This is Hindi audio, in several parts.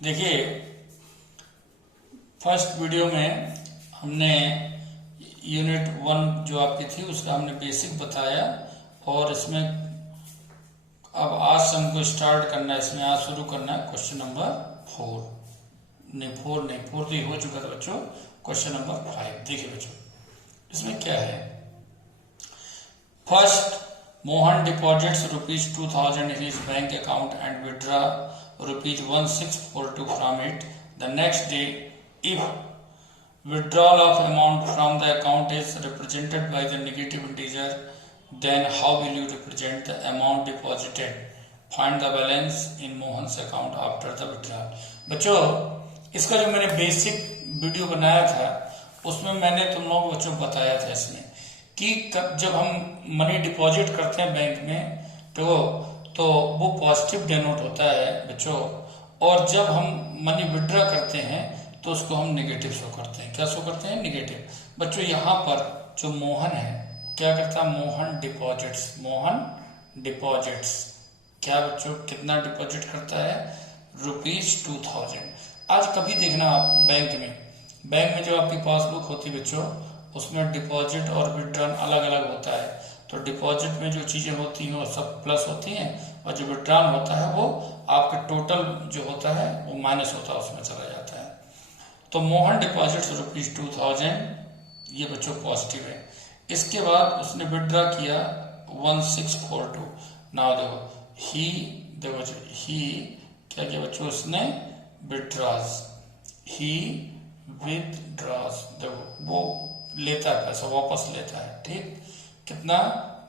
देखिए, फर्स्ट वीडियो में हमने यूनिट 1 जो आपकी थी उसका हमने बेसिक बताया और इसमें अब आज से हमको स्टार्ट करना है। इसमें आज शुरू करना है क्वेश्चन नंबर 4 तो ये हो चुका था बच्चों। क्वेश्चन नंबर 5 देखिए बच्चों, इसमें क्या है। First, Mohan deposits ₹2000 in his bank account and withdraw ₹1642 from it the next day. If withdrawal of amount from the account is represented by the negative integer, then how will you represent the amount deposited? Find the balance in Mohan's account after the withdrawal. बच्चों, इसका जो मैंने बेसिक वीडियो बनाया था उसमें मैंने तुम लोगों को बच्चों बताया था इसमें कि जब हम मनी डिपॉजिट करते हैं बैंक में तो वो पॉजिटिव डिनोट होता है बच्चों, और जब हम मनी विड्रॉ करते हैं तो उसको हम नेगेटिव शो करते हैं। क्या शो करते हैं? नेगेटिव। बच्चों यहाँ पर जो मोहन है क्या करता है? मोहन डिपॉजिट्स क्या बच्चों कितना डिपॉजिट करता है? ₹2000। आज कभी देखना आप बैंक में जो आपकी पासबुक होती है बच्चों उसमें डिपॉजिट और विड्रॉल अलग अलग होता है। तो डिपॉजिट में जो चीजें होती हैं वो सब प्लस होती हैं और जो विड्रॉल होता है वो आपका टोटल जो होता है वो माइनस होता है, उसमें चला जाता है। तो मोहन डिपॉजिट्स ₹2000 ये बच्चों पॉजिटिव है। इसके बाद उसने विड्रॉ किया 1642। नाउ देखो ही क्या किया बच्चों? उसने विड्रॉज देखो वो लेता है पैसा, वापस लेता है। ठीक, कितना?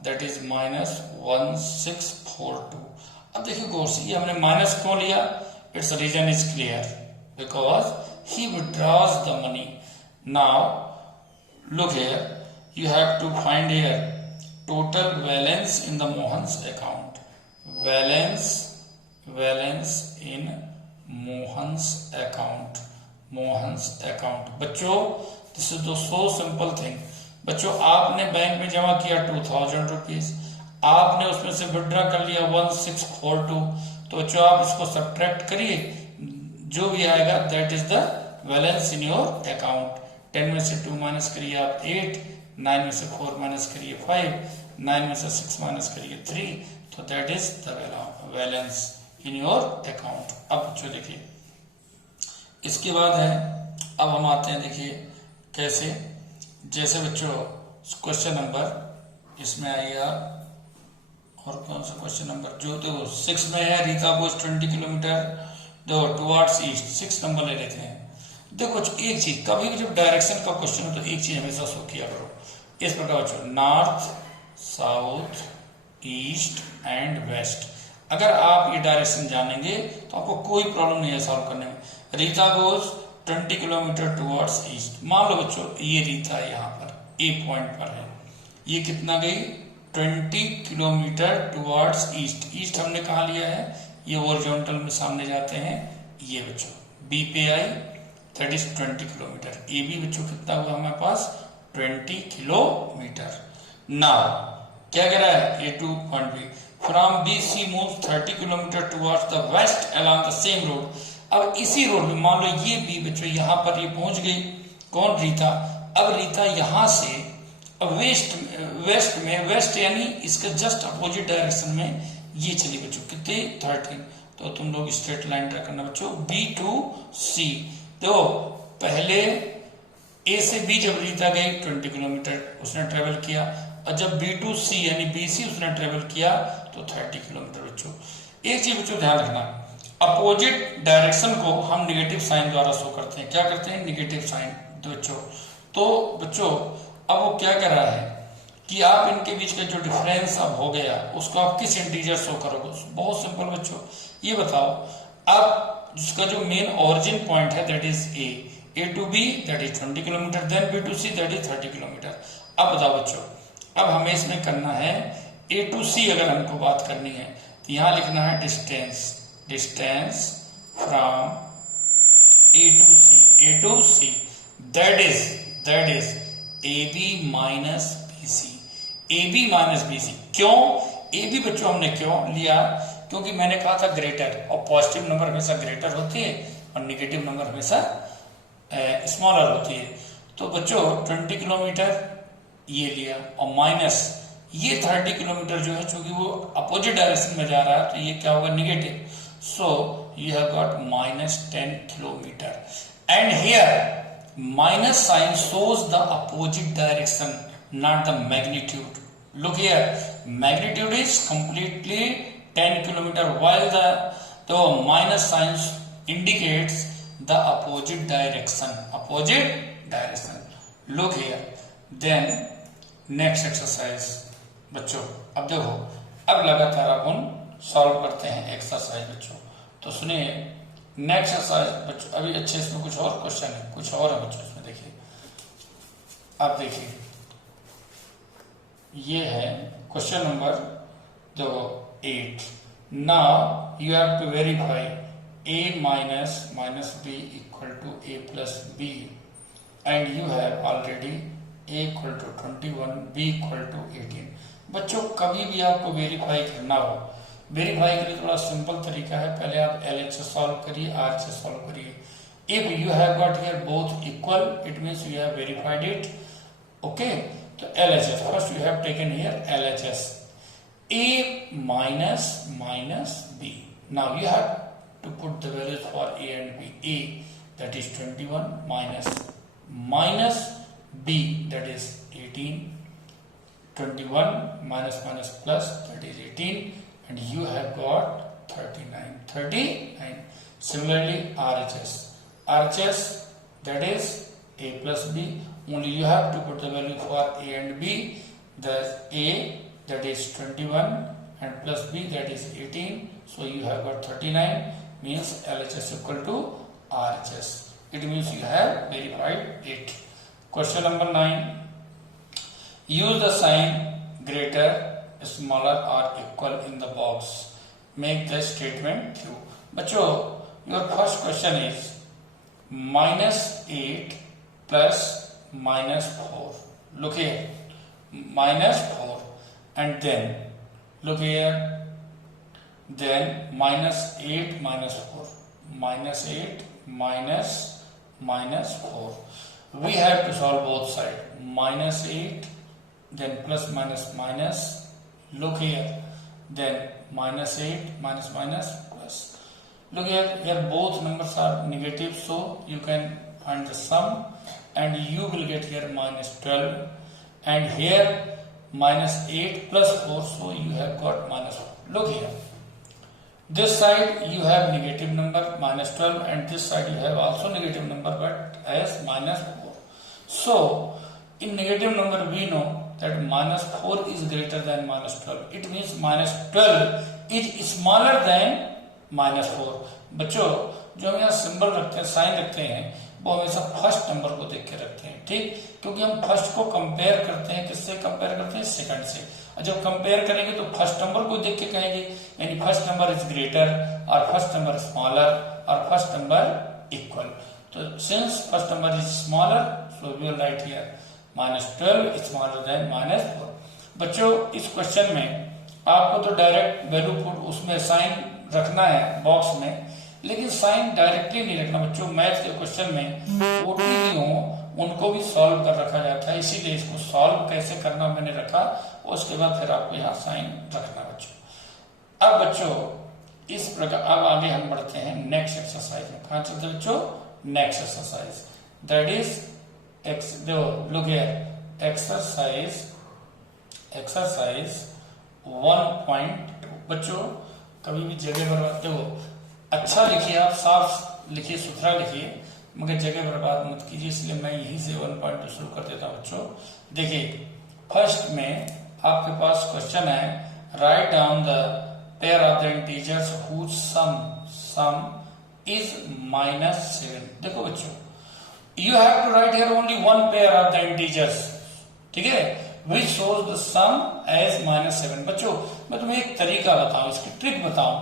That is -1642। अब देखिए गौर से, ये हमने माइनस क्यों लिया? Its reason is clear, because he withdraws the money. Now look here, you have to find here total balance in the Mohan's account. Balance in Mohan's account. बच्चों this is the so simple thing. बच्चों आपने बैंक में जमा किया ₹2000, आपने उसमें से विड्रॉ कर लिया 1642। तो बच्चों आप इसको सब्ट्रैक्ट करिए, जो भी आएगा that is the balance in your account. 10 में से 2 माइनस करिए आप 8, 9 में से 4 माइनस करिए 5, 9 में से 6 माइनस करिए 3, तो that is the balance in your account. अब बच्चों देखिए इसके बाद है, अब हम आते हैं देखिए कैसे। जैसे बच्चों क्वेश्चन नंबर इसमें आइएगा, और कौन सा क्वेश्चन नंबर जो देखो 6 में है, रीता गोज 20 किलोमीटर देखो टुवर्ड्स ईस्ट। 6 नंबर ले लेते हैं। देखो एक चीज, कभी भी जब डायरेक्शन का क्वेश्चन हो तो एक चीज हमेशा शो किया करो इस प्रकार बच्चों, north, south, east and west. अगर आप ये डायरेक्शन जानेंगे तो आपको कोई प्रॉब्लम नहीं है सॉल्व करने में। Rita goes 20 kilometre towards east. मान लो बच्चों ये रीता यहाँ पर ए पॉइंट पर है, ये कितना गई? 20 किलोमीटर टुवर्ड्स ईस्ट। ईस्ट हमने कहा लिया है? ये हॉरिजॉन्टल में सामने जाते हैं, ये बच्चों बी पे आई, that is 20 kilometre. A B बच्चों कितना हुआ हमारे पास? 20 किलोमीटर। नाउ क्या कह रहा है? A to point B from B C move 30 kilometre towards the west along the same road. अब इसी रोड में मान लो ये बी बच्चों यहाँ पर ये पहुंच गई, कौन? रीता। अब रीता यहां से वेस्ट यानी इसके जस्ट अपोजिट डायरेक्शन में ये चली बच्चों, कितने? 13। तो तुम लोग स्ट्रेट लाइन ड्रा करना बच्चों, बी टू सी। देखो पहले ए से बी जब रीता गई 20 किलोमीटर उसने ट्रेवल किया, और जब बी टू सी यानी बी सी उसने ट्रेवल किया तो 30 किलोमीटर। बच्चों एक चीज बच्चों ध्यान रखना, अपोजिट डायरेक्शन को हम नेगेटिव साइन द्वारा शो करते हैं। क्या करते हैं? नेगेटिव साइन बच्चों। तो बच्चों अब वो क्या कर रहा है कि आप इनके बीच का जो डिफरेंस अब हो गया उसको आप किस इंटीजर शो करोगे? बहुत सिंपल बच्चों, ये बताओ। अब जिसका जो मेन ओरिजिन पॉइंट है that is A to B that is 20 kilometre, then B to C that is 30 kilometre. अब बताओ बच्चों, अब हमें इसमें करना है ए टू सी। अगर हमको बात करनी है तो यहां लिखना है distance from A to C that is A B minus B C. क्यों ए बी बच्चों हमने क्यों लिया? क्योंकि मैंने कहा था ग्रेटर, और पॉजिटिव नंबर हमेशा ग्रेटर होती है, और निगेटिव नंबर हमेशा स्मॉलर होती है। तो बच्चों 20 किलोमीटर ये लिया और माइनस ये 30 किलोमीटर जो है, चूंकि वो अपोजिट डायरेक्शन में जा रहा है तो ये क्या होगा, negative. So you have got -10 kilometre and here minus sign shows the opposite direction, not the magnitude. Look here, magnitude is completely 10 kilometre while the minus sign indicates the opposite direction. Look here. Then next exercise बच्चों, अब देखो, अब लगातार अपन सॉल्व करते हैं एक्सरसाइज बच्चों। तो सुनिए नेक्स्ट एक्सरसाइज बच्चों, अभी अच्छे इसमें कुछ और क्वेश्चन है, कुछ और है बच्चों इसमें। देखिए, अब देखिए, ये है question number 8। Now you have to verify a minus b equal to a plus b, and you have already a equal to 21, b equal to 18। बच्चों कभी भी आपको वेरीफाई करना हो, वेरीफाई के लिए थोड़ा सिंपल तरीका है, पहले आप LH से सॉल्व करिए, R से सॉल्व करिए। If you have got here both equal, it means you have verified it। Okay, तो LHS first you have taken here LHS, a minus b. Now you have to put the values for a and b. A, that is 21, minus b, that is 18, 21 minus plus, that is 18, and you have got 39. Similarly RHS, that is a plus b. Only you have to put the value for a and b. The a, that is 21, and plus b, that is 18. So you have got 39, means LHS equal to RHS. It means you have verified it. Question number 9. Use the sign greater, smaller or equal in the box. Make the statement true. बच्चों, your first question is -8 plus -4. Look here, -4. And then look here, then -8 -4, -8 minus 4. We have to solve both sides. -8, then plus minus. Look here, then -8 minus plus. Look here both numbers are negative, so you can find the sum, and you will get here -12, and here -8 plus 4, so you have got -4. Look here, this side you have negative number -12, and this side you have also negative number but as -4. So in negative number we know that -4 is greater than -12. It means -12 is smaller than -4. बच्चों, जो हम यहाँ सिंबल रखते हैं, साइन रखते हैं, वो हमेशा फर्स्ट नंबर को देख के रखते हैं, ठीक? क्योंकि हम फर्स्ट को कंपेयर करते हैं, किससे कंपेयर करते हैं? सेकंड से। और जब कंपेयर करेंगे तो फर्स्ट नंबर को देख के कहेंगे, यानी फर्स्ट नंबर इज ग्रेटर और फर्स्ट नंबर स्मॉलर और फर्स्ट नंबर इक्वल। तो since first number is smaller, so we will write here -12 is smaller than -4। बच्चों, इस क्वेश्चन में आपको तो डायरेक्ट वैल्यू पुट उसमें साइन रखना है बॉक्स में, लेकिन साइन डायरेक्टली नहीं रखना बच्चों। मैथ के क्वेश्चन में ओटीवी हो उनको भी सॉल्व कर रखा जाता है, इसीलिए इसको सॉल्व कैसे करना मैंने रखा, उसके बाद फिर आपको यहाँ साइन रखना बच्चों। अब बच्चों इस प्रकार अब आगे हम बढ़ते हैं नेक्स्ट एक्सरसाइज में। कहाँ चलते बच्चों? Next exercise, that is look here, exercise 1.2। बच्चों कभी भी जगह बर्बाद, देखो अच्छा लिखिए, आप साफ लिखिए, सुथरा लिखिए, मगर जगह बर्बाद मत कीजिए, इसलिए मैं यहीं से 1.2 शुरू कर देता हूं बच्चों। देखिए फर्स्ट में आपके पास क्वेश्चन है, right down the pair of the integers whose sum is -7। देखो बच्चों, you have to write here only one pair of the integers, ठीक है, which shows the sum as -7। बच्चों मैं तुम्हें एक तरीका बताऊं, इसकी ट्रिक बताऊं,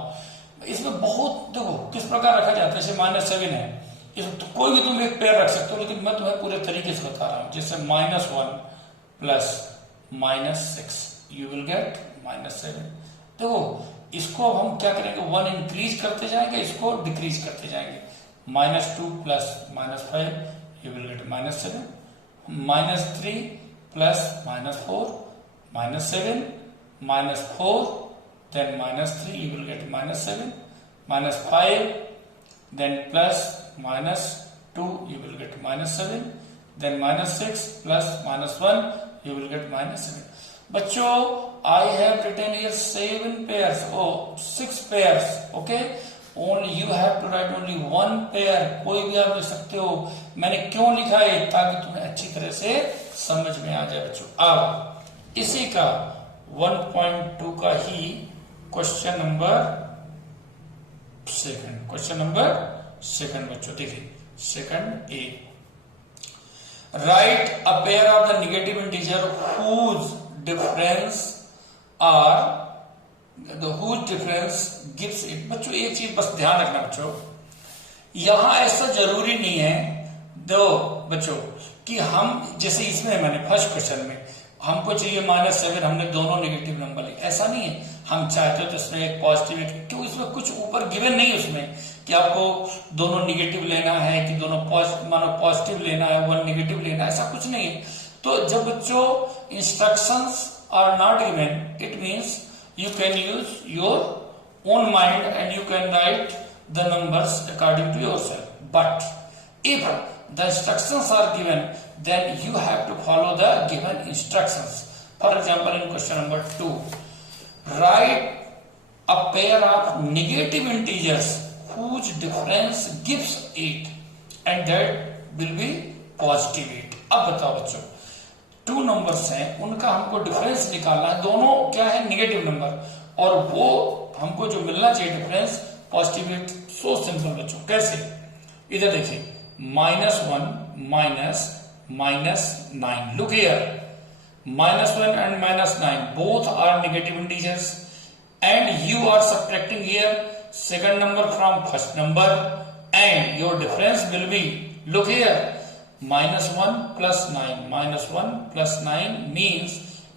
इसमें बहुत देखो किस प्रकार रखा जाता है। जैसे -7 है, इसमें तो कोई भी तुम एक पेयर रख सकते हो, लेकिन मैं तुम्हें पूरे तरीके से बता रहा हूं। जैसे -1 प्लस -6 यू विल गेट -7। देखो इसको हम क्या करेंगे, 1 इंक्रीज करते जाएंगे, इसको डिक्रीज करते जाएंगे। -2 plus -5, you will get -7. -3 plus -4, -7, -4, then -3, you will get -7, -5, then plus -2, you will get -7, then -6 plus -1, you will get -7. बच्चों, I have written here 7 pairs, 6 pairs, okay? Only you have to write only 1 pair. कोई भी आप लिख सकते हो. मैंने क्यों लिखा है? ताकि तुम्हें अच्छी तरह से समझ में आ जाए बच्चों. अब इसी का 1.2 का ही क्वेश्चन नंबर सेकंड बच्चों देखिए. Second A, right a pair of the negative integer whose difference gives it. बच्चों एक चीज बस ध्यान रखना बच्चों, यहां ऐसा जरूरी नहीं है दो बच्चों कि हम जैसे इसमें मैंने फर्स्ट क्वेश्चन में हमको चाहिए -7, हमने दोनों नेगेटिव नंबर लिए. ऐसा नहीं है. हम चाहते हो तो इसमें एक पॉजिटिव है, क्यों इसमें कुछ ऊपर गिवन नहीं है उसमें कि आपको दोनों नेगेटिव लेना है कि दोनों पॉजिटिव लेना है, 1 नेगेटिव लेना है, ऐसा कुछ नहीं है. तो जब बच्चों instructions are not given, it means you can use your own mind and you can write the numbers according to yourself. But if the instructions are given, then you have to follow the given instructions. For example, in question number 2, write a pair of negative integers whose difference gives 8 and that will be positive 8. अब बताओ बच्चों, 2 नंबर्स हैं, उनका हमको डिफरेंस निकालना है. दोनों क्या है? नेगेटिव नंबर, और वो हमको जो मिलना चाहिए डिफरेंस पॉजिटिव 8. सो सिंपल बच्चों. कैसे? इधर देखिए, -1 -9. Look here, -1 and -9 both are negative integers and you are subtracting here second number from first number and your difference will be, look here, -1 plus 9, -1 plus 9 means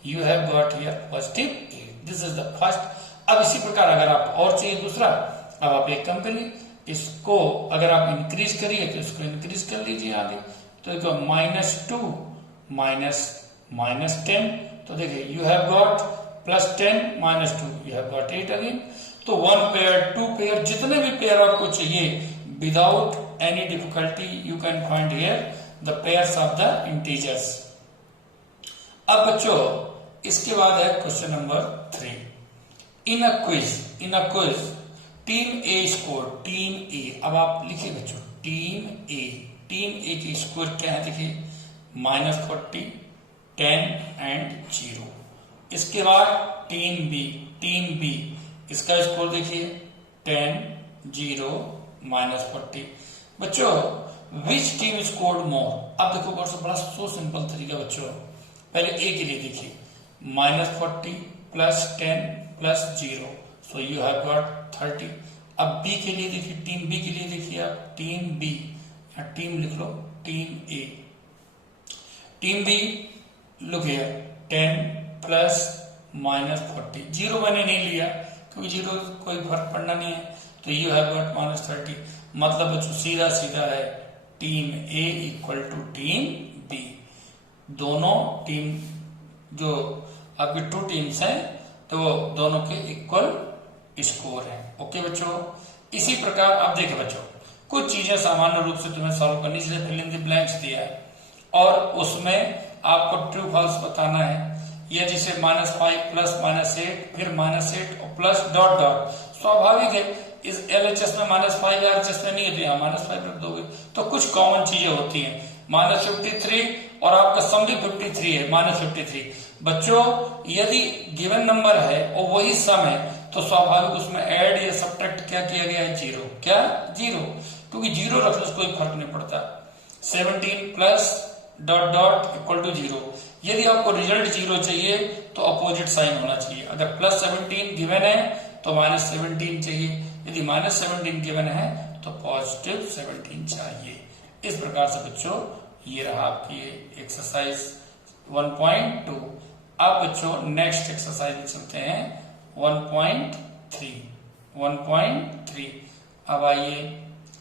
you have got here positive 8. This is the first. अब इसी प्रकार अगर आप और चाहिए दूसरा, अब आप एक काम करिए, इसको अगर आप इंक्रीज करिए तो इसको इंक्रीज कर लीजिए आगे. तो देखो -2 -10, तो देखिए you have got +10 -2, you have got 8 again. तो 1 pair, 2 pair, जितने भी पेयर आपको चाहिए without any difficulty you can find here the pairs of the integers. अब बच्चों इसके बाद है question number 3. In a quiz team A score, team A. अब आप लिखिए बच्चों, टीम ए की स्कोर क्या है? देखिए -40, 10 and 0. इसके बाद टीम बी, इसका स्कोर देखिए 10, 0, -40. बच्चों विच टीम स्कोर्ड मोर? अब देखो बड़ा सो सिंपल तरीका बच्चों. पहले ए के लिए देखिए, -40 + 10 + 0, सो यू हैव गॉट 30. अब बी के लिए देखिए, टीम बी के लिए देखिए आप, टीम बी या टीम लिख लो, team A. Team B look here, 10 + -40. 0 मैंने नहीं लिया क्योंकि 0 कोई फर्क पड़ना नहीं है, तो यू हैव गॉट -30. मतलब बच्चों सीधा है team A equal to team B. दोनों टीम जो आपकी 2 टीम्स हैं तो वो दोनों के इक्वल स्कोर है. ओके बच्चों, इसी प्रकार अब देखिए बच्चों, कुछ चीजें सामान्य रूप से तुम्हें सॉल्व करनी, इसलिए फिल इन द ब्लैंक्स दिया है और उसमें आपको ट्रू फॉल्स बताना है. ये जैसे -5 + -8, फिर -8 और प्लस डॉट. स्वाभाविक है, इस LHS में -5 RHS में नहीं है तो यहाँ -5 रख दोगे. तो कुछ कॉमन चीजें होती हैं. -53 और आपका सम भी 53 है, -53. बच्चों यदि गिवन नंबर है और वही सम है तो स्वाभाविक उसमें ऐड या सब्ट्रैक्ट क्या किया गया है? 0. क्या? 0, क्योंकि 0 रखने से कोई फर्क नहीं पड़ता. 17 प्लस डॉट इक्वल टू 0. यदि आपको रिजल्ट 0 चाहिए तो अपोजिट साइन होना चाहिए. अगर +17 गिवन है तो -17 चाहिए, यदि -17 गिवन है तो +17 चाहिए. इस प्रकार से बच्चों ये रहा आपकी एक्सरसाइज 1.2. अब बच्चों नेक्स्ट एक्सरसाइज में चलते हैं 1.3. अब आइए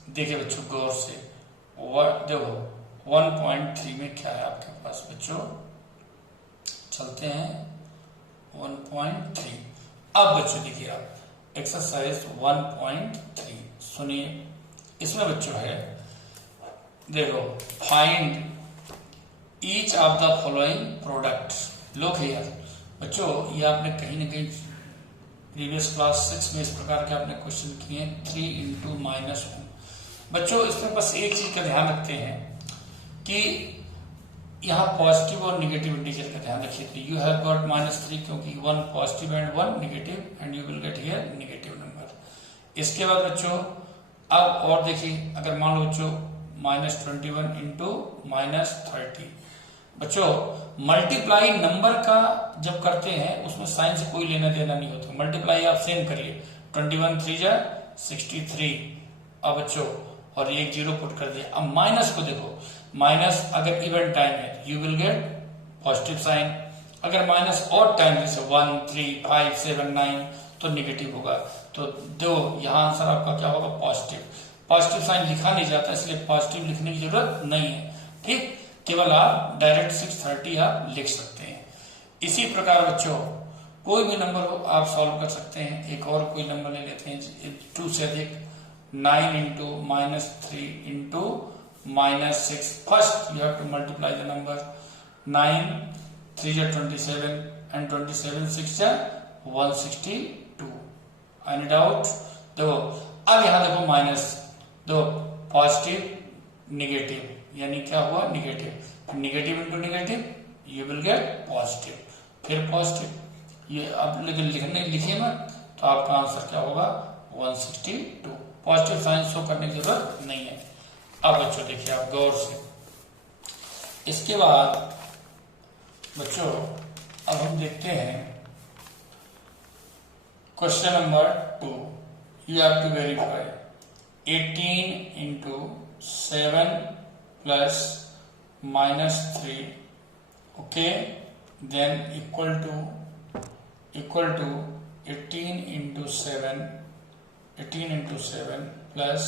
देखिए बच्चों गौर से, देखो 1.3 में क्या है आपके पास बच्चों, चलते हैं 1.3। अब बच्चों देखिए आप एक्सरसाइज 1.3 सुनिए। इसमें बच्चों है, देखो find each of the following products. Look here बच्चों, ये आपने कहीं ना कहीं प्रीवियस क्लास 6 में इस प्रकार के आपने क्वेश्चन किए हैं, 3 इंटू -1। बच्चों इसमें बस एक चीज का ध्यान रखते हैं कि यहाँ पॉजिटिव और निगेटिव इंटीजर का ध्यान रखिए। तो यू हैव गॉट -3 क्योंकि 1 positive and 1 negative, and you will get here negative number. इसके बाद बच्चों अब और देखिए, अगर मान लो बच्चों -21 इंटू -30। बच्चों मल्टीप्लाई नंबर का जब करते हैं उसमें साइन से कोई लेना देना नहीं होता। मल्टीप्लाई आप सेम करिए, 21 3 जा 63। अब बच्चों और एक जीरो पुट कर दिया। अब माइनस को देखो, माइनस अगर इवन टाइम है you will get positive sign, अगर माइनस ऑड टाइम जैसे 1 3 5 7 9 तो निगेटिव होगा। तो दो यहाँ आंसर आपका क्या होगा, पॉजिटिव। पॉजिटिव साइन लिखा नहीं जाता इसलिए पॉजिटिव लिखने की जरूरत नहीं है, ठीक। केवल आप डायरेक्ट 630 आप लिख सकते हैं। इसी प्रकार बच्चों कोई भी नंबर हो आप सॉल्व कर सकते हैं। एक और कोई नंबर ले लेते हैं 2 से अधिक, 9 into -3 into -6। First you have to multiply the number, 9 3 जा 27 एंड 27 6 जा 162। Any doubt? देखो अब यहां देखो माइनस, देखो पॉजिटिव निगेटिव, यानी क्या हुआ negative, negative into negative you will get positive, फिर पॉजिटिव। ये अब लेकिन लिखिए मत, तो आपका आंसर क्या होगा 162। पॉजिटिव साइन शो करने की जरूरत नहीं है। अब बच्चों देखिए आप गौर से, इसके बाद बच्चों अब हम देखते हैं question number 2। You have to verify 18 into 7 plus -3, okay, then equal to 18 into 7 plus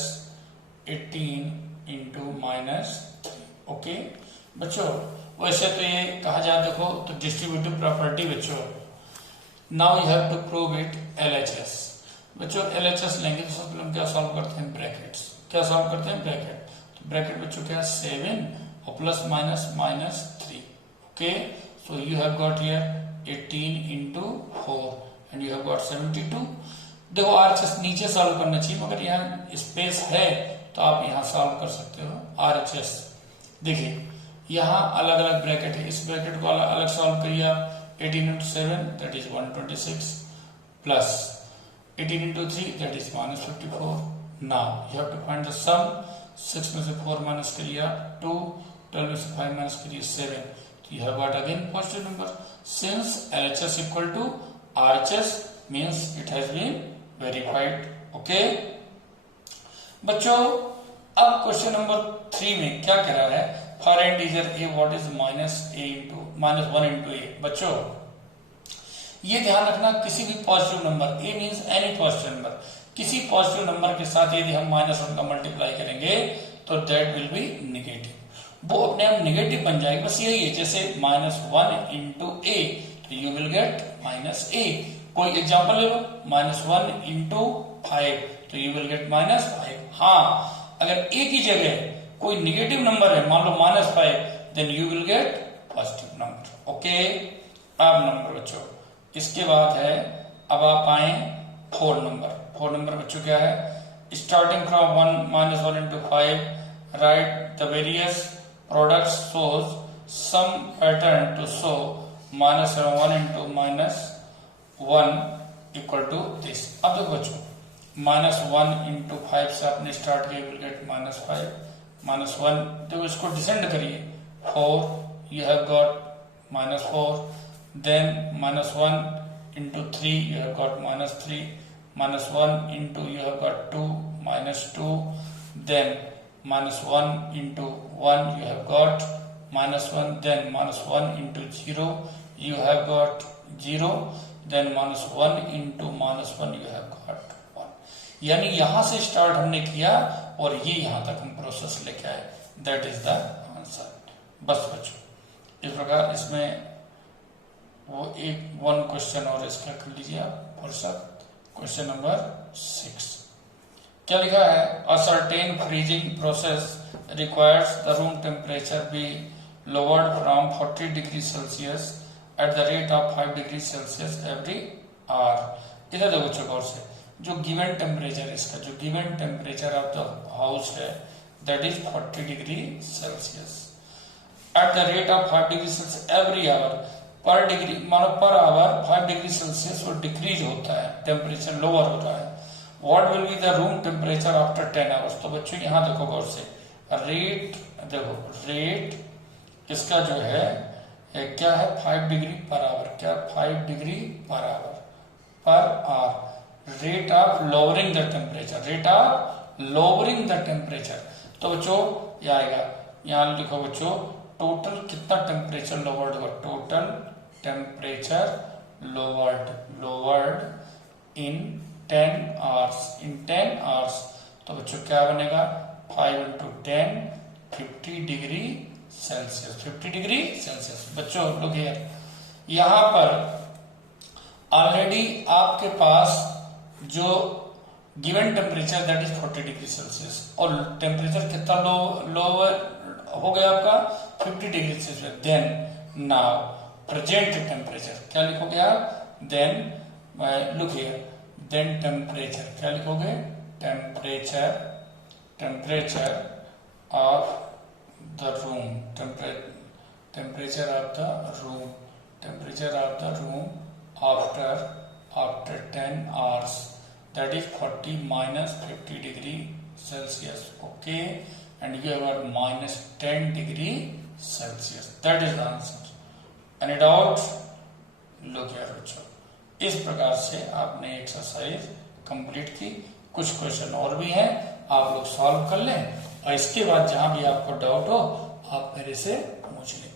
18 into -3, okay. बच्चों वैसे तो ये कहा जाए देखो तो डिस्ट्रीब्यूटिव प्रॉपर्टी बच्चों, now you have to prove it LHS। बच्चों LHS लेंगे तो सबसे हम क्या सॉल्व करते हैं, ब्रैकेट्स। क्या सॉल्व करते हैं, ब्रैकेट। तो ब्रैकेट बच्चों क्या 7 और plus -3, okay. So you have got here 18 into 4 and you have got 72। देखो RHS नीचे सॉल्व करना चाहिए मगर यहाँ स्पेस है तो आप यहाँ सॉल्व कर सकते हो RHS। देखिए यहाँ अलग अलग ब्रैकेट है, इस ब्रैकेट को अलग सॉल्व करिए आप। 18 into 7 that is 126 plus 18 into 3 that is -54। Now you have to find the sum. 6 में से 4 माइनस करिए आप 2, 12 में से 5 माइनस करिए 7, तो you have got again positive number. Since LHS equal to RHS means it has been verified, okay. बच्चों अब क्वेश्चन नंबर 3 में क्या कह रहा है, for an integer a what is -1 into a। बच्चों ये ध्यान रखना, किसी भी positive number, a means any positive number, किसी पॉजिटिव नंबर के साथ यदि हम -1 का मल्टीप्लाई करेंगे तो दैट विल बी निगेटिव, वो अपने आप निगेटिव बन जाएगी। बस यही है, जैसे -1 इंटू a तो यू विल गेट -a। कोई एग्जांपल ले लो, -1 इंटू 5 तो यू विल गेट -5। हाँ अगर a की जगह कोई निगेटिव नंबर है, मान लो -5, then you will get positive number, okay. अब नंबर बच्चों इसके बाद है, अब आप आए 4 नंबर। 4 नंबर बच्चों क्या है, starting from -1 into 5 right the various products shows some pattern to show -1 into -1 equal to this. अब देखो बच्चों -1 इंटू 5 से आपने स्टार्ट किया, विल गेट -1, तो इसको डिसेंड करिए 4 you have got -4, then -1 into 3 you have got -3, -1 into you have got 2 -2, then -1 into 1 you have got -1, then -1 into 0 you have got 0, then -1 into -1 you have got 1। यानी यहां से स्टार्ट हमने किया और ये यहां तक हम प्रोसेस लेके आए, दैट इज द आंसर। बस बच्चों इस प्रकार इसमें वो वन क्वेश्चन और इसका कर लीजिए आप फुर्सत। क्वेश्चन नंबर 6 क्या लिखा है, a certain freezing process requires the room temperature be lowered from 40 degree Celsius at the rate of 5 degree Celsius every hour. इधर देखो चौकोर से जो गिवन टेम्परेचर इसका, जो given temperature of the house है that is 40 degree Celsius at the rate of 5 degree Celsius every hour. Per degree मानो पर आवर 5 डिग्री सेल्सियस वो डिक्रीज होता है, टेम्परेचर लोअर होता है। What will be the room temperature after 10 hours. तो बच्चों यहां देखो गौर से, रेट देखो, रेट इसका जो है क्या है 5 डिग्री पर आवर, क्या 5 degree per hour per hour. Rate of lowering the temperature, rate of lowering the temperature. तो बच्चों ये आएगा, यहां लिखो बच्चों टोटल कितना टेम्परेचर लोवर्ड होगा, टोटल टेम्परेचर लोवर्ड इन 10 आवर्स, इन 10 आवर्स। तो बच्चों क्या बनेगा 5 into 10 50 degree Celsius, 50 degree Celsius. बच्चों लोग यहां पर ऑलरेडी आपके पास जो given temperature that is 40 degree Celsius और टेम्परेचर कितना लोअर हो गया आपका 50 degree Celsius. Then now present temperature क्या लिखोगे आप, then look here, then temperature क्या लिखोगे, temperature of the room, temperature of the room, temperature of the room after 10 hours that is 40 minus 50 degree Celsius, okay, and you have minus 10 degree Celsius. That is the answer. Any doubt? Look here बच्चों, इस प्रकार से आपने एक्सरसाइज कंप्लीट की। कुछ क्वेश्चन और भी हैं, आप लोग सॉल्व कर लें और इसके बाद जहां भी आपको डाउट हो आप मेरे से पूछ लें।